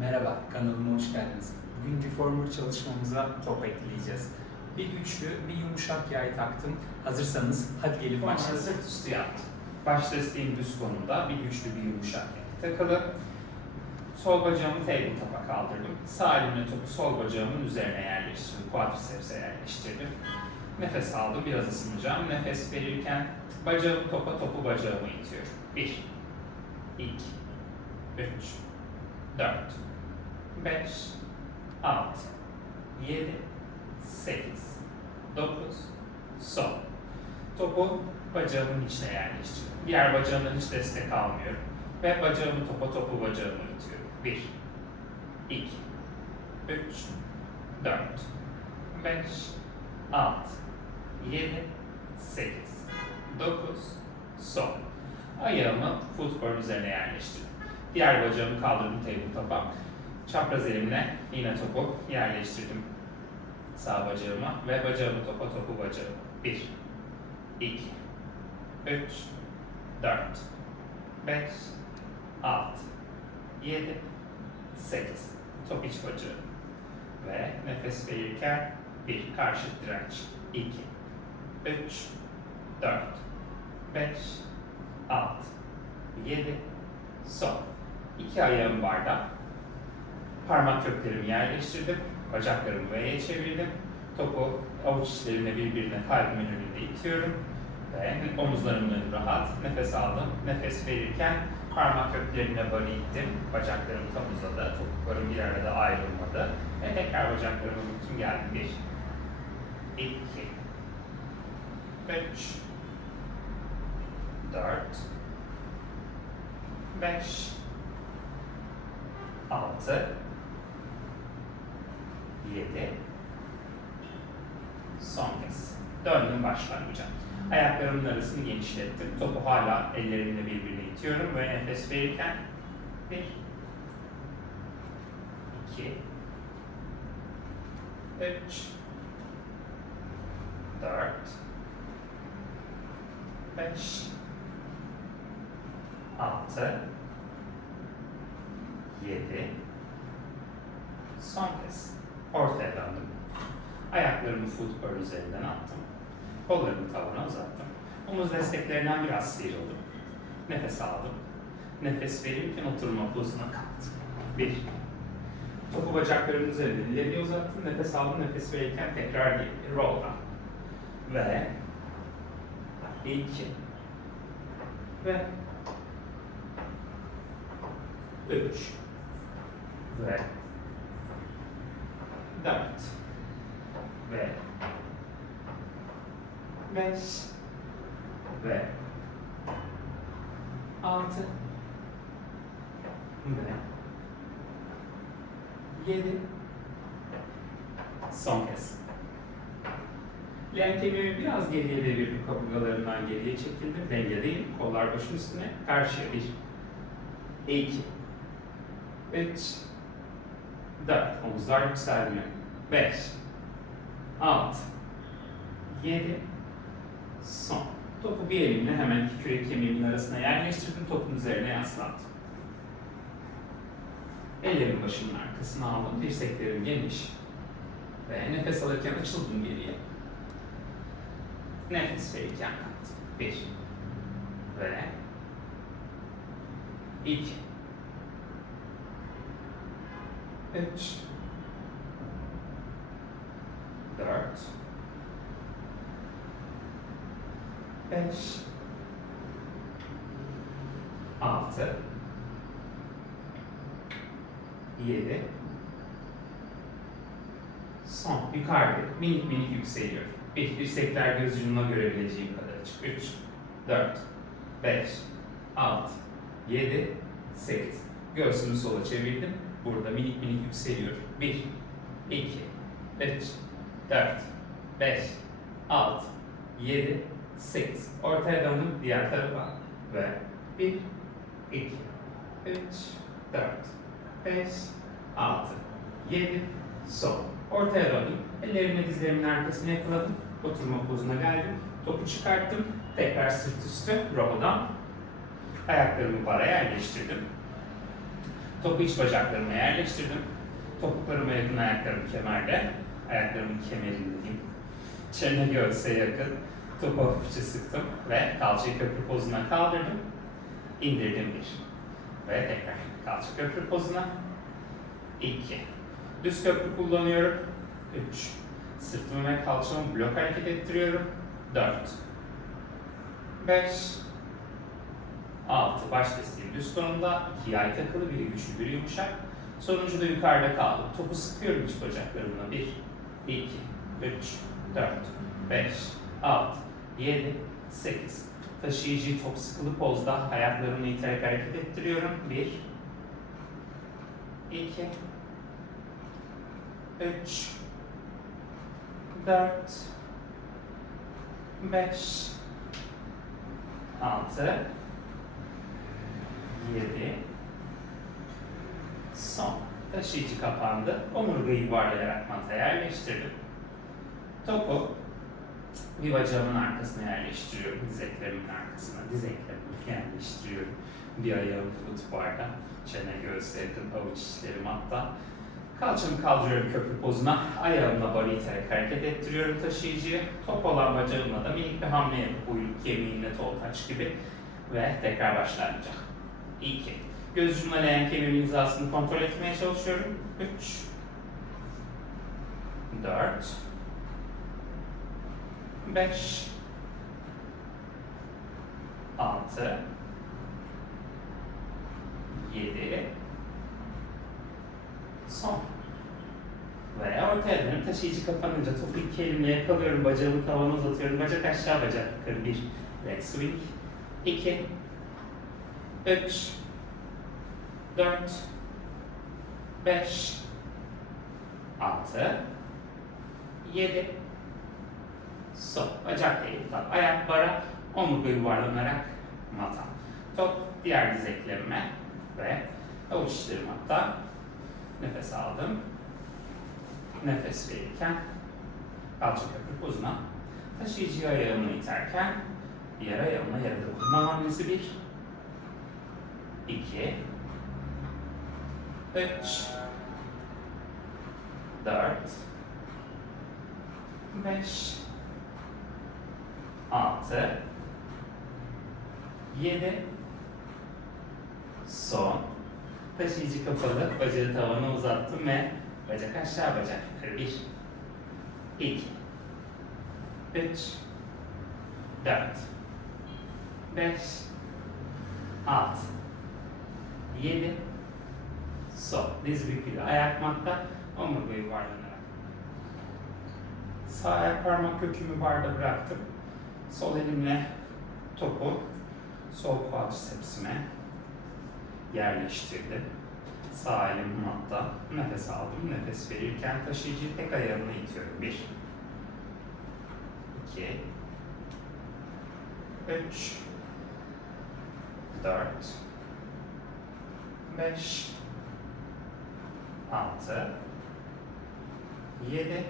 Merhaba, kanalıma hoş geldiniz. Bugün reformer çalışmamıza top ekleyeceğiz. Bir güçlü, bir yumuşak yay taktım. Hazırsanız hadi gelip başlayalım. Sırt üstü yaptım. Baş desteğim düz konumda, bir güçlü, bir yumuşak yay takılı. Sol bacağımı tabletop'a kaldırdım. Sağ elimle topu sol bacağımın üzerine yerleştirdim. Quadriceps'e yerleştirdim. Nefes aldım, biraz ısınacağım. Nefes verirken bacağımı topa, topu bacağıma itiyorum. 1, 2, 3, 4, 5, 6, 7, 8, 9, son. Topu bacağımın içine yerleştiriyorum. Diğer bacağımdan hiç destek almıyorum. Ve bacağımı topa, topu bacağıma itiyorum. 1, 2, 3, 4, 5, 6, 7, 8, 9, son. Ayağımı footboard üzerine yerleştirdim. Diğer bacağımı kaldırdım tabletop'a. Çapraz elimle yine topu yerleştirdim sağ bacağıma ve bacağımı topa, topu bacağıma. 1, 2, 3, 4, 5, 6, 7, 8. Top iç bacağı. Ve nefes verirken 1, karşıt direnç. 2, 3, 4, 5, 6, 7, son. 2 ayağım barda. Parmak köklerimi yerleştirdim. Bacaklarımı V'ye çevirdim. Topu avuç içlerimle birbirine kalbimin önünde itiyorum. Ve omuzlarımın önü rahat. Nefes aldım. Nefes verirken parmak köklerimle barı ittim. Bacaklarım tam uzadı. Topuklarım bir arada ayrılmadı. Ve tekrar bacaklarımı büktüm geldim. 1, 2, 3, 4, 5, 6, 7, son kez. Döndüm başlangıca. Ayaklarımın arasını genişlettim. Topu hala ellerimle birbirine itiyorum ve nefes verirken 1, 2, 3, 4, 5, 6, 7, son kez. Ortaya döndüm. Ayaklarımı footboard üzerinden attım. Kollarımı tavana uzattım. Omuz desteklerinden biraz sıyrıldım. Nefes aldım. Nefes verirken oturma pozuna kalktım. 1. Topu bacaklarımın üzerinde ileriye uzattım. Nefes aldım. Nefes verirken tekrar geri. Roll down. Ve 2 ve 3 ve 4 ve 5 ve 6 ve 7 son kez. Leğen kemiğimi biraz geriye devirdim, kaburgalarımdan geriye çekildim. Dengedeyim, kollar başın üstüne, karşıya 1, 2, 3, 4, omuzlar yükselmiyor. 5, 6, 7, son. Topu bir elimle hemen iki kürek kemiğimin arasına yerleştirdim, topun üzerine yaslattım. Ellerim başımın arkasına aldım, dirseklerim geniş. Ve nefes alırken açıldım geriye. Nefes verirken kalktım. 1 ve 2, 3, 4, 5, 6, 7, son. Yukarıda minik minik yükseliyor. 1, dirsekler göz ucuna görebileceğim kadar açık. 3, 4, 5, 6, 7, 8. Göğsümü sola çevirdim. Burada minik minik yükseliyor. 1, 2, 3, 4, 5, 6, 7, 8. Ortaya döndüm diğer tarafa. Ve 1, 2, 3, 4, 5, 6, 7, son. Ortaya döndüm. Ellerimi dizlerimin arkasına yakaladım. Oturma pozuna geldim. Topu çıkarttım. Tekrar sırt üstü. Roll'dan. Ayaklarımı bara yerleştirdim. Topu iç bacaklarıma yerleştirdim. Topuklarıma yakın ayaklarım kemerde. Ayaklarımın kemerindeyim. Çene göğse yakın. Topu hafifçe sıktım ve kalçayı köprü pozuna kaldırdım. İndirdim bir. Ve tekrar kalça köprü pozuna. 2. Düz köprü kullanıyorum. 3. Sırtımı ve kalçamı blok hareket ettiriyorum. 4. 5. 6. Baş desteğim düz konumda. 2 yay takılı, biri güçlü, biri yumuşak. Sonuncu da yukarıda kaldım. Topu sıkıyorum iç bacaklarımla. 1, 2, 3, 4, 5, 6, 7, 8. Taşıyıcıyı top sıkılı pozda ayaklarımı iterek hareket ettiriyorum. 1, 2, 3, 4, 5, 6, 7, son. Taşıyıcı kapandı. Omurgayı yuvarlayarak mataya yerleştirdim. Topu bir bacağımın arkasına yerleştiriyorum. Diz eklerimin arkasına. Diz eklerimi yerleştiriyorum. Bir ayağım footbarda. Çene göğse yakın, avuç içlerim hatta. Kalçamı kaldırıyorum köprü pozuna. Ayağımla barı iterek hareket ettiriyorum taşıyıcıyı. Top olan bacağımla da minik bir hamle yapıp uyluk kemiğimle tolkaç gibi. Ve tekrar başlayacağım. 2. Göz ucumla leğen kemiğimin hizasını kontrol etmeye çalışıyorum. 3. 4. 5. 6. 7. Son. Ve ortaya dönüp taşıyıcı kapanınca topu iki elimle yakalıyorum. Bacağımı tavana uzatıyorum. Bacak aşağı, bacak yukarı. 1. Leg swing. 2. 3. 4. 5. 6. 7. Sol. Bacak değil. Ayak bara. Omurga yuvarlanarak mata. Top diğer diz eklemime ve avuç içlerim hatta. Nefes aldım. Nefes verirken kalça köprü pozuna. Taşıyıcıyı ayağımla iterken diğer ayağımla yere dokunma hamlesi. 1. 2. 3. 4. 5. 6. 7. Son. Taşıyıcı kapalı. Bacağı tavana uzattım ve bacak aşağı, bacak yukarı. 1. 2. 3. 4. 5. 6. 7. Sol. Diz bükülü. Ayak matta. Omurga yuvarlanarak. Sağ ayak parmak kökümü barda bıraktım. Sol elimle topu sol quadricepsime yerleştirdim. Sağ elim matta. Nefes aldım. Nefes verirken taşıyıcıyı tek ayağımla itiyorum. 1. 2. 3. 4. 5. 6. 7.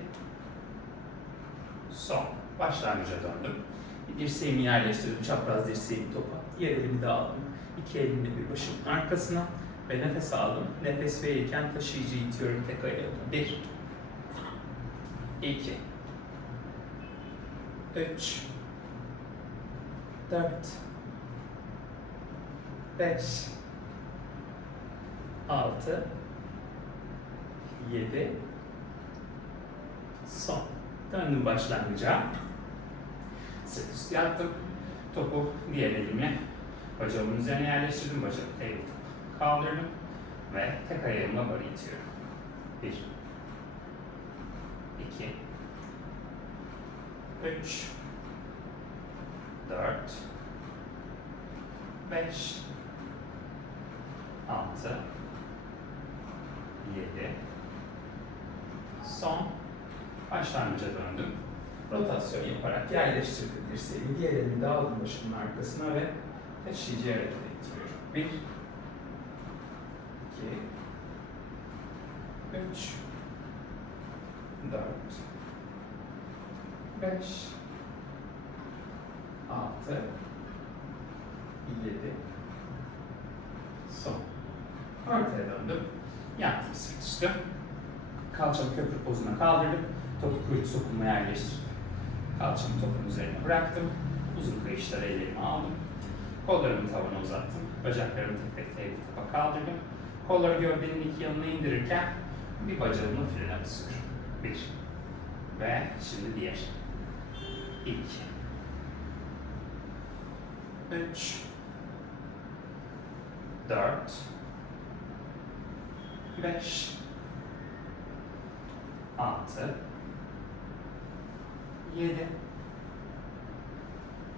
Son. Başlangıca döndüm. Bir dirseğimi yerleştirdim. Çapraz dirseğimi topa. Diğer elimi de aldım. İki elimle bir başımın arkasına ve nefes aldım. Nefes verirken taşıyıcıyı itiyorum tek ayağımla. 1. 2. 3. 4. 5. 6. 7. Son. Döndüm başlangıca. Sırt üstü yattım. Topu diğer elimle bacağımın üzerine yerleştirdim. Bacağımı tabletop kaldırdım ve tek ayağımla barı itiyorum. 1. 2. 3. 4. 5. 6. 7. Son. Başlangıca döndüm. Rotasyon yaparak yerleştirdim dirseğimi. Diğer elimi de aldım başımın arkasına ve taşıyıcı hareket ettiriyorum. 1. 2. 3. 4. 5. 6. 7. Son. Ortaya döndüm. üstü. Kalçamı köprü pozuna kaldırdım. Topu kuyruk sokulma yerleştirdim. Kalçamı topun üzerine bıraktım. Uzun kayışları ellerime aldım. Kollarımı tavana uzattım. Bacaklarımı tek tek topa kaldırdım. Kolları gövdenin iki yanına indirirken bir bacağımı frene basıyorum. 1. Ve şimdi diğer. 2. 3. 4. 5. 6. 7.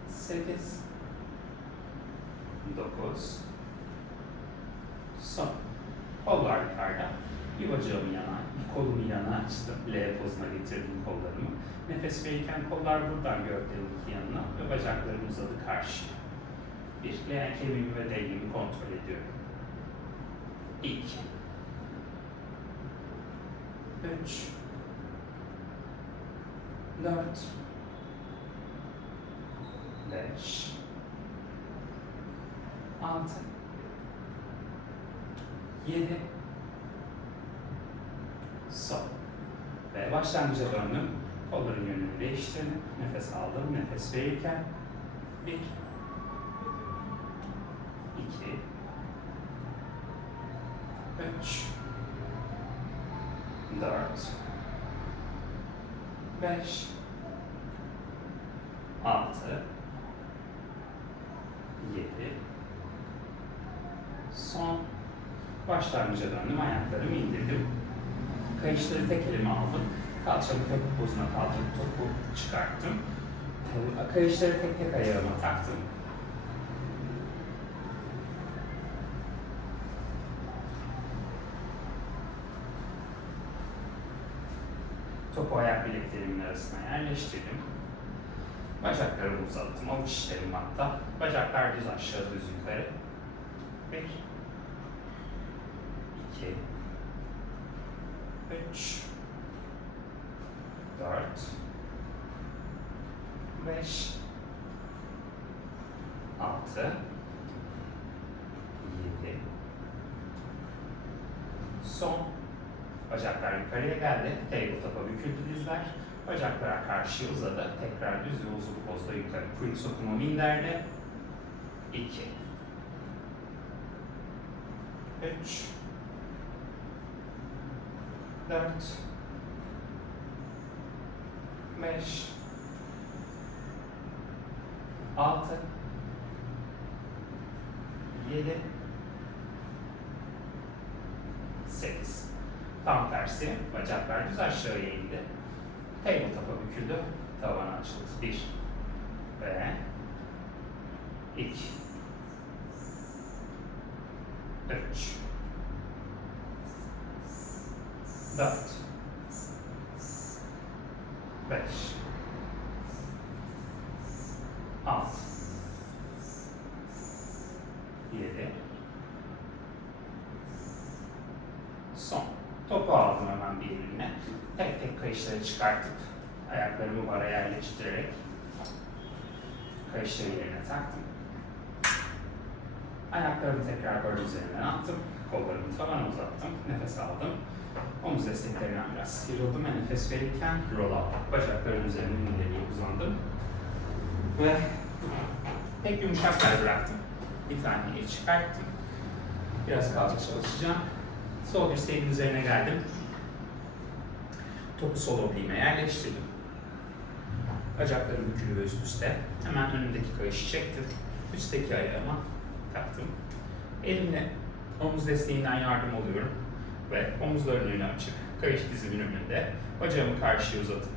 8. 9. Son. Kollar yukarıda. Bir bacağımı yana, bir kolumu yana açtım. L pozuna getirdim kollarımı. Nefes verirken kollar buradan gövdenin iki yanına ve bacaklarım uzadı karşıya. Bir, leğen kemiğimi ve dengemi kontrol ediyorum. 2. 3. 4. 5. 6. 7. Son. Ve başlangıca döndüm. Kolların yönünü değiştirdim. Nefes aldım. Nefes verirken 1. 2. 3. 4. 5. 6. 7. Son. Başlangıca döndüm. Ayaklarımı indirdim. Kayışları tek elime aldım. Kalçamı köprü pozuna kaldırıp topu çıkarttım. Kayışları tek tek ayağıma taktım. Topu ayak bileklerimin arasına yerleştirdim. Bacaklarımı uzattım. Avuç içlerim hatta. Bacaklar düz aşağı düz yukarı. 1. 2. 3. 4. 5. 6. 7. Son. Bacaklar yukarıya geldi. Tabletop'a büküldü dizler. Bacaklar karşıya uzadı. Tekrar düz ve uzun pozda yukarı. Kuyruk sokumu minderde. 2. 3. 4. 5. 6. 7. 8. Tam tersi, bacaklar düz aşağıya indi. Tabletop'a büküldü, tavan açıldı. 1 ve 2. 3. 4. 5. 6. 7. Son. Topu aldım hemen bir elimle. Tek tek kayışları çıkartıp ayaklarımı bara yerleştirerek kayışları yerine taktım. Ayaklarımı tekrar bar üzerinden attım. Kollarımı tavana uzattım. Nefes aldım. Omuz desteklerinden biraz sıyrıldım ve nefes verirken roll up. Bacaklarım üzerinden ileriye uzandım. Ve tek yumuşak yer bıraktım. Bir taneyi çıkarttım. Biraz kalça çalışacağım. Sol dirseğimin üzerine geldim. Topu sol obliğime yerleştirdim. Bacaklarım bükülü ve üst üste. Hemen önümdeki kayışı çektim. Üstteki ayağıma taktım. Elimle omuz desteğinden yardım alıyorum. Ve omuzların önü açık. Kayış dizimin önünde. Bacağımı karşıya uzatıp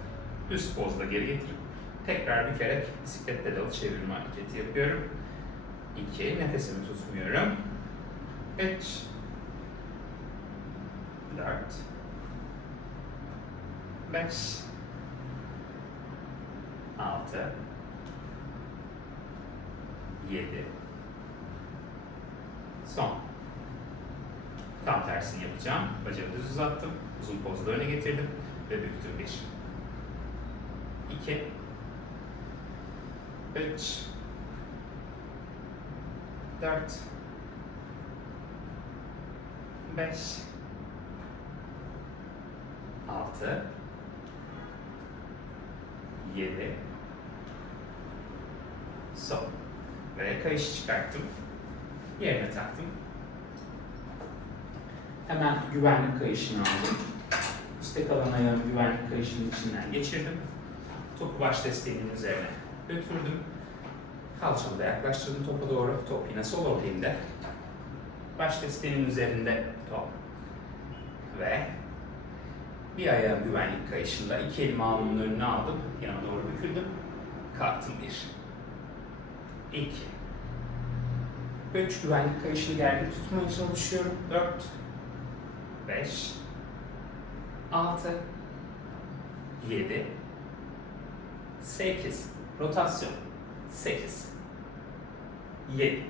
üst pozda geri getirip tekrar bükerek bisiklet pedalı çevirme hareketi yapıyorum. 2. Nefesimi tutmuyorum. 3. 4. 5. 6. 7. Son. Tam tersini yapacağım. Bacağımı düz uzattım. Uzun pozda öne getirdim ve büktüm. 1. 2. 3. 4. 5. 6, 7, sol. Ve kayışı çıkarttım. Yerine taktım. Hemen güvenlik kayışını aldım. Üstte kalan ayağımı güvenlik kayışının içinden geçirdim. Topu baş desteğimin üzerine götürdüm. Kalçamı da yaklaştırdım topa doğru. Top yine sol ortayımda. Baş desteğimin üzerinde top. Ve bir ayağım güvenlik kayışında. İki elimi alnımın önüne aldım. Yana doğru büküldüm. Kalktım 1. 2. 3 güvenlik kayışını gergin tutmaya çalışıyorum. 4. 5. 6. 7. 8. Rotasyon. 8. 7.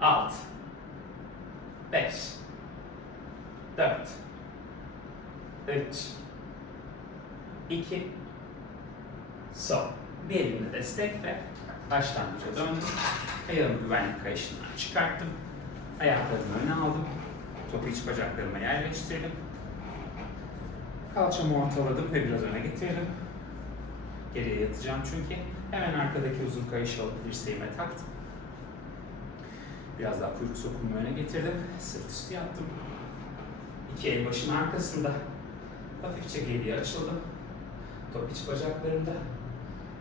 6. 5. 4. 3. 2. Sol. Bir elimle destek ve başlangıca döndüm. Ayağımı güvenlik kayışından çıkarttım. Ayaklarımı öne aldım. Topu iç bacaklarıma yerleştirdim. Kalçamı ortaladım ve biraz öne getirdim. Geriye yatacağım çünkü. Hemen arkadaki uzun kayışı alıp dirseğime taktım. Biraz daha kuyruk sokumumu öne getirdim. Sırt üstü yattım. İki el başın arkasında. Hafifçe geriye açıldım. Top iç bacaklarımda.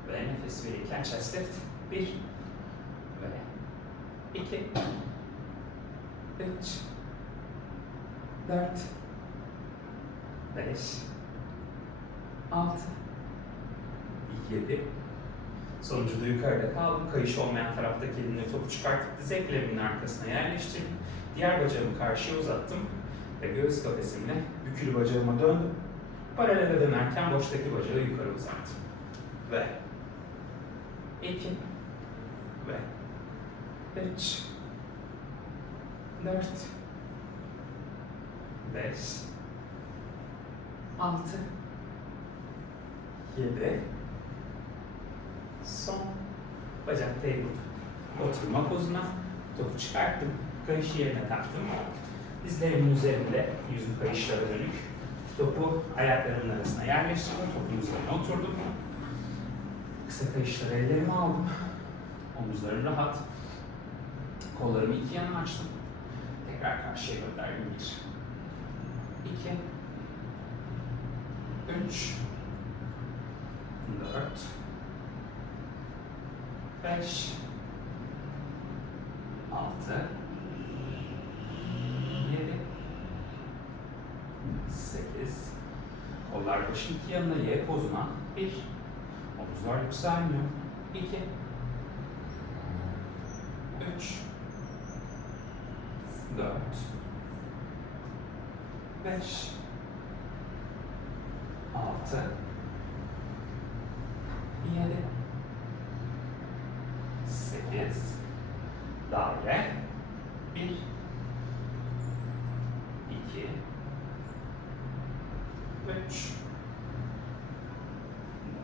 Ve nefes verirken chest lift. 1 ve 2 3 4 5 6 7. Sonuncuda yukarıda kaldım. Kayış olmayan taraftaki elimle topu çıkartıp diz eklerimin arkasına yerleştirdim. Diğer bacağımı karşıya uzattım ve göğüs kafesimle bükülü bacağıma döndüm. Paralele dönerken boştaki bacağı yukarı uzattım. Ve 2 ve 3 4 5 6 7. Son bacak table. Oturma pozuna topu çıkarttım. Kayışı yerine taktım. Dizlerimin üzerinde yüzüm kayışlara dönük. Topu ayaklarımın arasına yerleştirdim. Topun üzerine oturdum. Kısa kayışları ellerime aldım. Omuzlarım rahat. Kollarımı iki yana açtım. Tekrar karşıya gönderdim. 1 2 3 4 5 6 7 8. Kollar başın iki yanına Y pozuna. 1. Omuzlar yükselmiyor. 2 3 4 5 6 7 8. Daire 1 2 3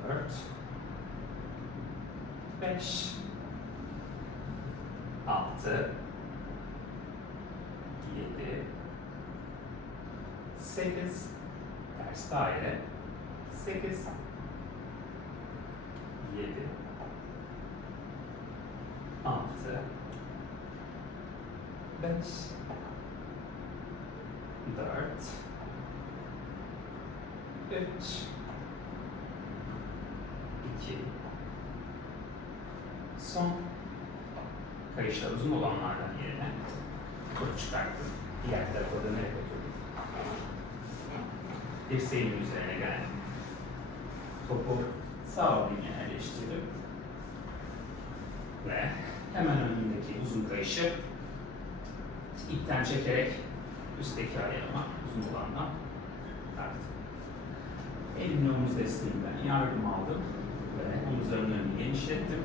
4 5 6 7 8. Ters daire 8 7 6 5 4 3 2. Son. Kayışlar uzun olanlardan yerine topu çıkarttım. Diğer tarafa dönerek oturdum. Dirseğimin üzerine geldim. Topu sağ olimle yerleştirdim. Ve hemen önündeki uzun kayışı ipten çekerek üstteki ayağıma uzun olandan taktım. Elimle omuz desteğinden yardım aldım ve omuzlarımın önünü genişlettim.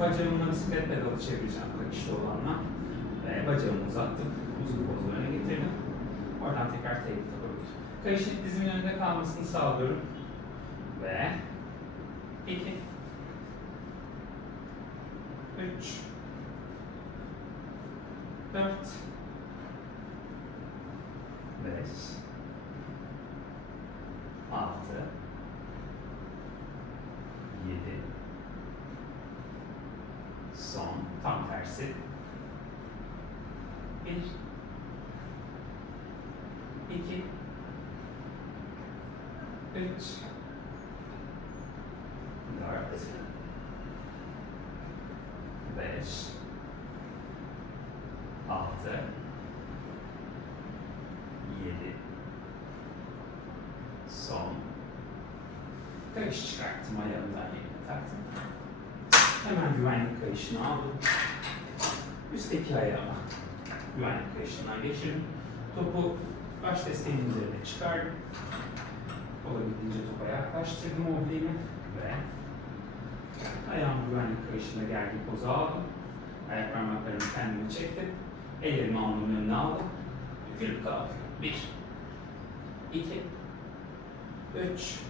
Bacağımla bisiklet pedalı çevireceğim kayışta olanla ve bacağımı uzattım. Uzun pozu öne getirdim. Oradan tekrar tabletop'a götürdüm. Kayışın dizimin önünde kalmasını sağlıyorum. Ve 2 3 4 5 6, 7, son, tam tersi, 1, 2, 3, 4, 5, 6, 7, son, kayış çıkarttım, ayağımdan yerine taktım. Hemen güvenlik kayışını aldım. Üstteki ayağıma güvenlik kayışından geçirdim. Topu baş desteğimin üzerine çıkardım. Olabildiğince topa yaklaştırdım obliğimi ve ayağımı güvenlik kayışına gergin poza aldım. Ayak parmaklarımı kendime çektim. Ellerimi alnımın önüne aldım. Bükülüp kalkıyorum. 1, 2, 3,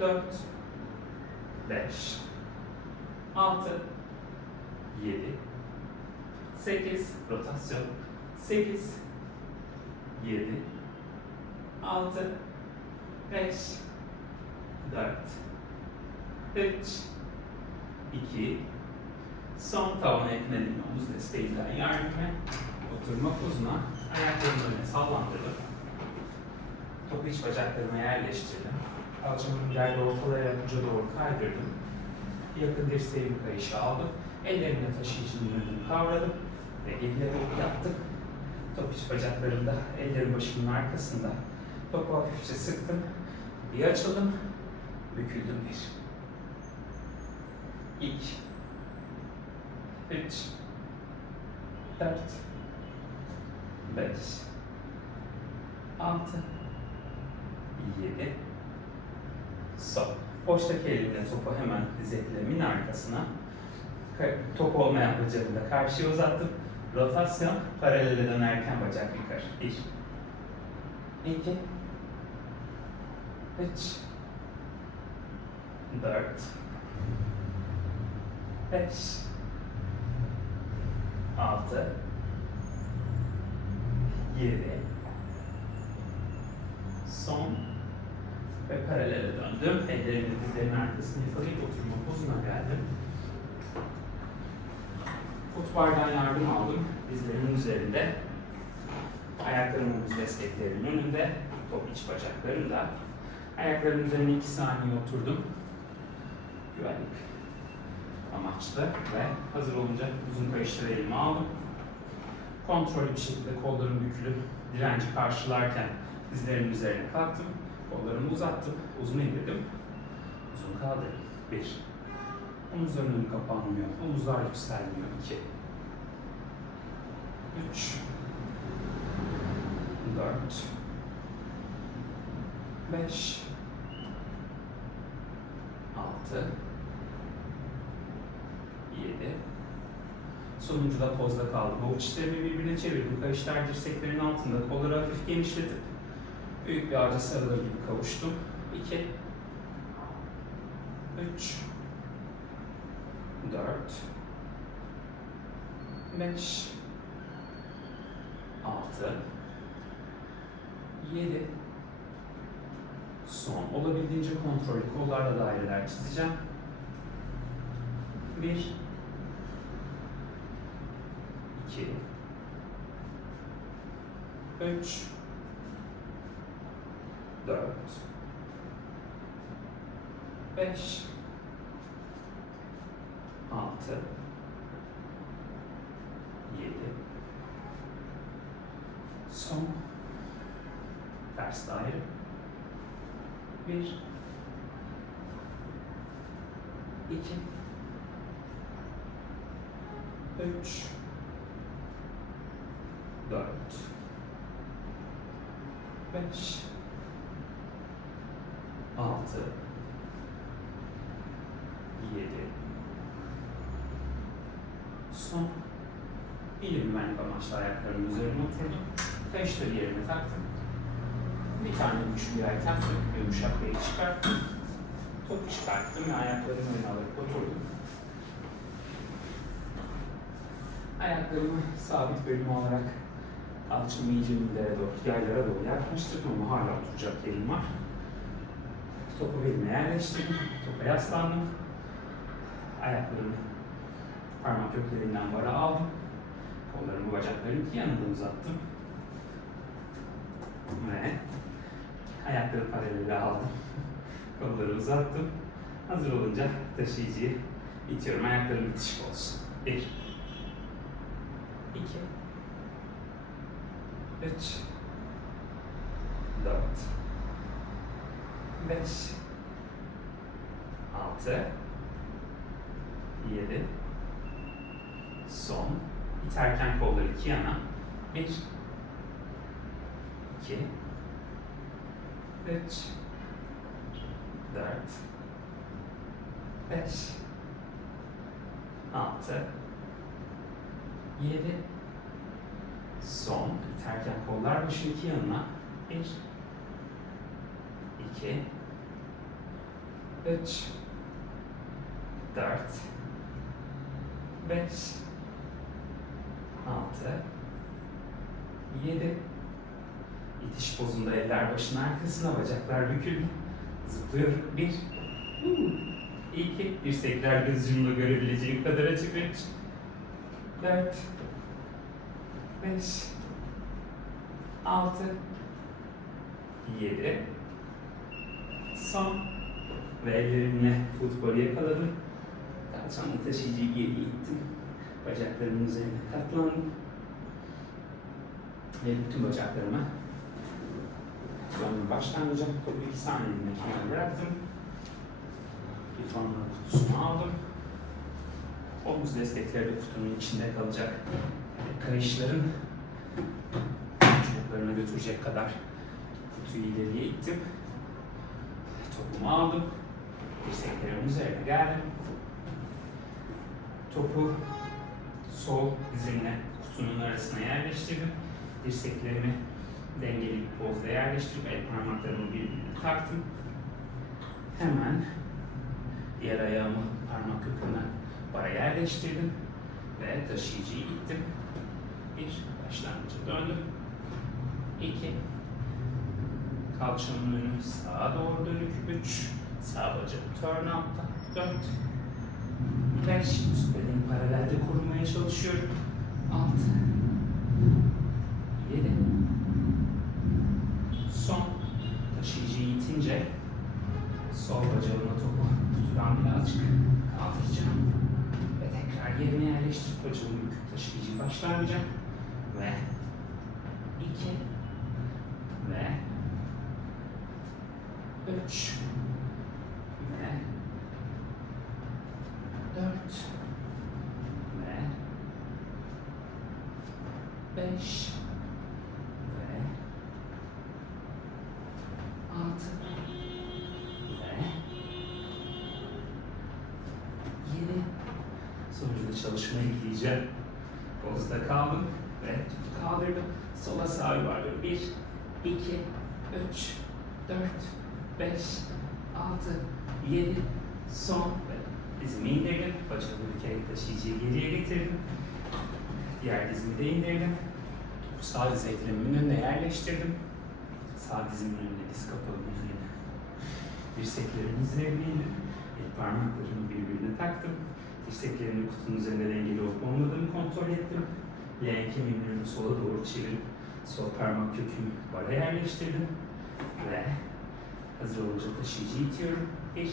4, 5, 6, 7, 8, rotasyon, 8, 7, 6, 5, 4, 3, 2, son tavana yakın edilme omuz desteğinden yardımla oturma pozuna ayaklarımı öne sallandırdım. Topu iç bacaklarıma yerleştirdim. Kalçamın ileride ortalara uca doğru kaydırdım. Yakın dirseğimi kayışa aldım. Ellerimle taşıyıcının önünü kavradım ve geriye doğru yattım. Top iç bacaklarımda, ellerim başımın arkasında. Topu hafifçe sıktım. Bir açıldım. Büküldüm 1, 2, 3, 4, 5, 6, 7, sol. Boştaki elimle topu hemen diz eklerimin arkasına. Top olmayan bacağımı da karşıya uzattım. Rotasyon, paralele dönerken bacak yukarı. 1, 2, 3, 4, 5, 6, 7, son ve paralele döndüm. Ellerimi dizlerin arkasına yakalayıp oturma pozuna geldim. Fut bardan yardım aldım. Dizlerimin üzerinde. Ayaklarım omuz desteklerinin önünde. Top iç bacaklarımda. Ayaklarımın üzerine 2 saniye oturdum. Güvenlik amaçlı ve hazır olunca uzun kayışları elime aldım. Kontrollü bir şekilde kollarım bükülü direnci karşılarken dizlerimin üzerine kalktım. Kollarımı uzattım, uzun indirdim. Uzun kaldırdım. 1. Omuzların önü kapanmıyor, omuzlar yükselmiyor. 2. 3. 4. 5. 6. 7. Sonuncuda pozda kaldım. Avuç içlerimi birbirine çevirdim. Kayışlar dirseklerin altında. Kolları hafif genişletip büyük bir ağaca sarılır gibi kavuştum. 2. 3. 4. 5. 6. 7. Son. Olabildiğince kontrollü kollarla daireler çizeceğim. 1. 2. 3. 4. 5. 6. 7. Son. Ters daire. 1. 2. 3. 4. 5. 6. 7. Son. İyi güvenlik amaçlı ayaklarımın üzerine oturdum. Kayışları yerine taktım. Bir tane güçlü yay taktım. Yumuşak yayı çıkarttım. Topu çıkarttım ve ayaklarımı öne alıp oturdum. Ayaklarımı sabit bölümü olarak alçımı iyice mindere doğru, yaylara doğru yaklaştırdım ama hala oturacak yerim var. Topu beline yerleştirdim. Topa yaslandım. Ayaklarımı parmak köklerinden bara aldım. Kollarımı bacaklarımın iki yanında uzattım. Ve ayakları paralel aldım. Kolları uzattım. Hazır olunca taşıyıcıyı itiyorum. Ayaklarım bitişik olsun. 1 2 3 4 5 6 7 son. İterken kolları iki yana. 1 2 3 4 5 6 7 son. İterken kollar başın iki yanına. 1 2 3 4 5 6 7 İtiş pozunda eller başın arkasına, bacaklar büküldü. Zıplıyorum. 1 2 dirsekler göz ucumda görebileceğim kadar açık. 3 4 5 6 7 son ve ellerimle futbolu yakaladım. Kalçamla taşıyıcıyı geri ittim. Bacaklarımın üzerine katlandım. Ve bütün bacaklarıma başlangıca topu 2 saniyeliğine kenara bıraktım. Bir formül kutusunu aldım. Omuz destekleri de kutunun içinde kalacak. Kayışların çubuklarına götürecek kadar kutuyu ileriye ittim. Topumu aldım. Dirseklerimin üzerine geldim. Topu sol dizimle kutunun arasına yerleştirdim. Dirseklerimi dengeli bir pozda yerleştirip el parmaklarımı birbirine taktım. Hemen diğer ayağımı parmak kökünden bara yerleştirdim ve taşıyıcıyı ittim. 1 başlangıca döndüm. 2 kalçamın önü sağa doğru dönük. 3 sağ bacağım turn out'ta. 4 5 üst bedeni paralelde korumaya çalışıyorum. 6 7 son. Taşıyıcıyı itince sol bacağımla topu kutudan birazcık kaldıracağım ve tekrar yerine yerleştirip bacağımı büküp taşıyıcıyı başlayacağım ve 2 ve 3 ve 4 ve 5 ve 6 ve 7 sonucunda çalışma ekleyeceğim. Pozda kaldım ve tutu kaldırdım. Sola sağa yuvarlıyorum. 1 2 3 4 5 6 7 son ve dizimi indirdim. Bacağımı bükerek taşıyıcıyı geriye getirdim. Diğer dizimi de indirdim. Topu sağ diz eklemimin önüne yerleştirdim. Sağ dizimin önüne diz kapalı yüzeyine. Dirseklerimin üzerine indim. El parmaklarımı birbirine taktım. Dirseklerimi kutunun üzerinde dengeli olup olmadığını kontrol ettim. Leğen kemiğimi sola doğru çevirip sol parmak kökümü bara yerleştirdim. Ve hazır olunca taşıyıcıyı itiyorum. 1 2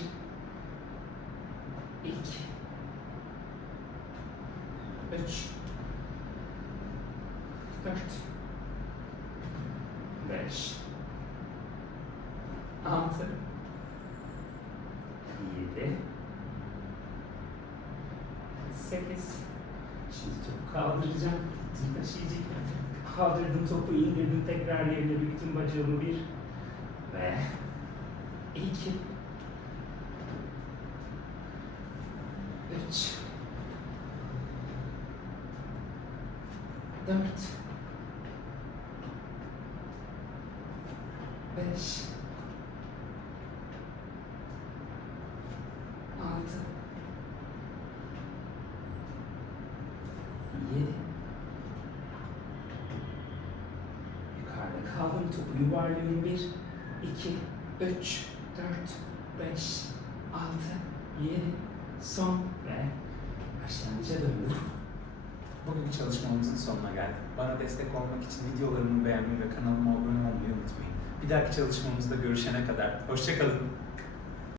3 4 5 6 7 8 Şimdi topu kaldıracağım. Taşıyıcıyı kaldırdım, topu indirdim, tekrar yerine büktüm bacağımı. 1 ve 2 3 4 5 6 7 Yukarıda kaldım. Topu yuvarlıyorum. 1 2 3 4 5, 6, 7, son ve başlangıca döndüm. Bugünkü çalışmamızın sonuna geldik. Bana destek olmak için videolarımı beğenmeyi ve kanalıma abone olmayı unutmayın. Bir dahaki çalışmamızda görüşene kadar hoşça kalın.